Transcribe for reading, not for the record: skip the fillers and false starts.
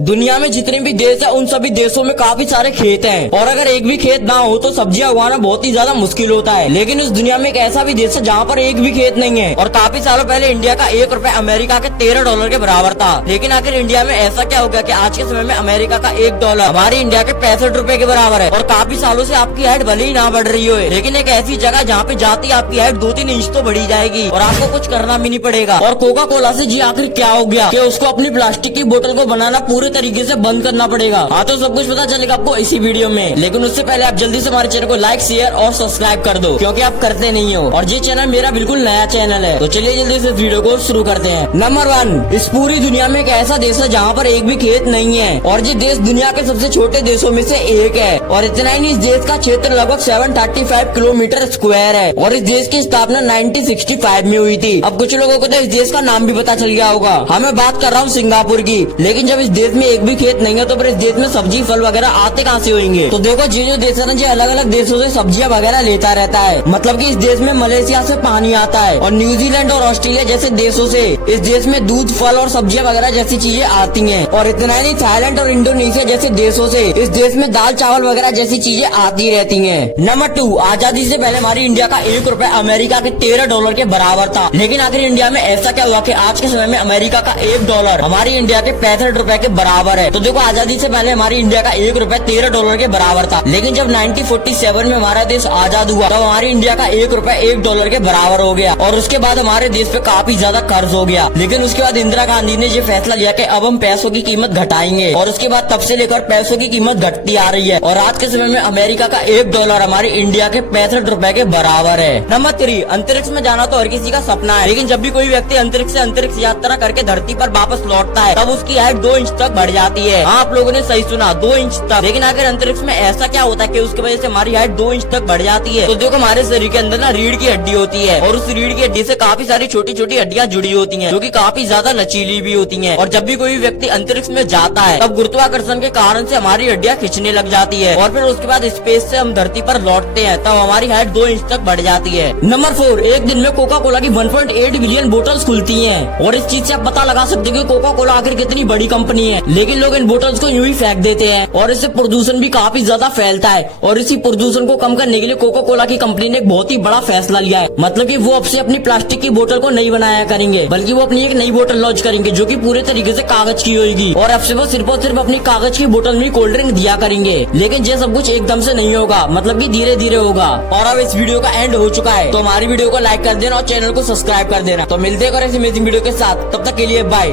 दुनिया में जितने भी देश है उन सभी देशों में काफी सारे खेत हैं और अगर एक भी खेत ना हो तो सब्जियां उगाना बहुत ही ज्यादा मुश्किल होता है। लेकिन इस दुनिया में एक ऐसा भी देश है जहाँ पर एक भी खेत नहीं है। और काफी सालों पहले इंडिया का ₹1 अमेरिका के $13 के बराबर था। लेकिन आखिर इंडिया में ऐसा क्या हो गया कि आज के समय में अमेरिका का $1 हमारे इंडिया के ₹65 के बराबर है। और काफी सालों से आपकी हाइट भले ही ना बढ़ रही हो, लेकिन एक ऐसी जगह जहाँ पे जाती आपकी हाइट 2-3 इंच तो बढ़ी जाएगी और आपको कुछ करना भी नहीं पड़ेगा। और कोका कोला से जी आखिर क्या हो गया कि उसको अपनी प्लास्टिक की बोतल को बनाना पूरे तरीके से बंद करना पड़ेगा। हाँ, तो सब कुछ पता चलेगा आपको इसी वीडियो में। लेकिन उससे पहले आप जल्दी से हमारे चैनल को लाइक, शेयर और सब्सक्राइब कर दो, क्योंकि आप करते नहीं हो। और ये चैनल मेरा बिल्कुल नया चैनल है, तो चलिए जल्दी से इस वीडियो को शुरू करते हैं। नंबर 1, इस पूरी दुनिया में एक ऐसा देश है जहाँ पर एक भी खेत नहीं है और ये देश दुनिया के सबसे छोटे देशों में से एक है। और इतना ही नहीं, इस देश का क्षेत्र लगभग 735 किलोमीटर स्क्वायर है और इस देश की स्थापना 1965 में हुई थी। अब कुछ लोगों को तो इस देश का नाम भी पता चल गया होगा। मैं बात कर रहा हूँ सिंगापुर की। लेकिन जब इस देश में एक भी खेत नहीं है तो फिर इस देश में सब्जी फल वगैरह आते कहाँ से होंगे? तो देखो, ये जो देश है ना, ये अलग अलग देशों से सब्जियां वगैरह लेता रहता है। मतलब कि इस देश में मलेशिया से पानी आता है और न्यूजीलैंड और ऑस्ट्रेलिया जैसे देशों से इस देश में दूध, फल और सब्जियां वगैरह जैसी चीजें आती हैं। और इतना ही नहीं, थाईलैंड और इंडोनेशिया जैसे देशों से इस देश में दाल, चावल वगैरह जैसी चीजें आती रहती हैं। नंबर 2, आजादी से पहले हमारी इंडिया का ₹1 अमेरिका के $13 के बराबर था। लेकिन आखिर इंडिया में ऐसा क्या हुआ कि आज के समय में अमेरिका का $1 हमारी इंडिया के ₹65 के बराबर है? तो देखो, आजादी से पहले हमारी इंडिया का ₹1 $13 के बराबर था। लेकिन जब 1947 में हमारा देश आजाद हुआ तब हमारी इंडिया का ₹1 $1 के बराबर हो गया। और उसके बाद हमारे देश पे काफी ज्यादा कर्ज हो गया। लेकिन उसके बाद इंदिरा गांधी ने ये फैसला लिया कि अब हम पैसों की कीमत घटाएंगे और उसके बाद तब से लेकर पैसों की कीमत घटती आ रही है। और आज के समय में अमेरिका का $1 हमारी इंडिया के ₹65 के बराबर है। नंबर 3, अंतरिक्ष में जाना तो हर किसी का सपना है। लेकिन जब भी कोई व्यक्ति अंतरिक्ष से अंतरिक्ष यात्रा करके धरती पर वापस लौटता है तब उसकी हाइट 2 इंच तक बढ़ जाती है। हाँ, आप लोगों ने सही सुना, 2 इंच तक। लेकिन आखिर अंतरिक्ष में ऐसा क्या होता है कि उसकी वजह से हमारी हाइट 2 इंच तक बढ़ जाती है? तो देखो, हमारे शरीर के अंदर ना रीढ़ की हड्डी होती है और उस रीढ़ की हड्डी से काफी सारी छोटी छोटी हड्डियां जुड़ी होती हैं, जो कि काफी ज्यादा लचीली भी होती हैं। और जब भी कोई व्यक्ति अंतरिक्ष में जाता है तब गुरुत्वाकर्षण के कारण से हमारी हड्डियां खिंचने लग जाती है और फिर उसके बाद स्पेस से हम धरती पर लौटते हैं तब हमारी हाइट 2 इंच तक बढ़ जाती है। नंबर 4, एक दिन में कोका कोला की 1.8 बिलियन बोतल्स खुलती हैं और इस चीज से आप पता लगा सकते हैं कि कोका कोला आखिर कितनी बड़ी कंपनी है। लेकिन लोग इन बोतल्स को यूं ही फेंक देते हैं और इससे प्रदूषण भी काफी ज्यादा फैलता है। और इसी प्रदूषण को कम करने के लिए कोका कोला की कंपनी ने एक बहुत ही बड़ा फैसला लिया है। मतलब कि वो अब से अपनी प्लास्टिक की बोतल को नहीं बनाया करेंगे, बल्कि वो अपनी एक नई बोतल लॉन्च करेंगे जो कि पूरे तरीके से कागज की होगी। और अब से वो सिर्फ और सिर्फ अपनी कागज की बोतल में कोल्ड ड्रिंक दिया करेंगे। लेकिन ये सब कुछ एकदम से नहीं होगा, मतलब कि धीरे धीरे होगा। और अब इस वीडियो का एंड हो चुका है, तो हमारी वीडियो को लाइक कर देना और चैनल को सब्सक्राइब कर देना। तो मिलते हैं ऐसी अमेजिंग वीडियो के साथ, तब तक के लिए बाय।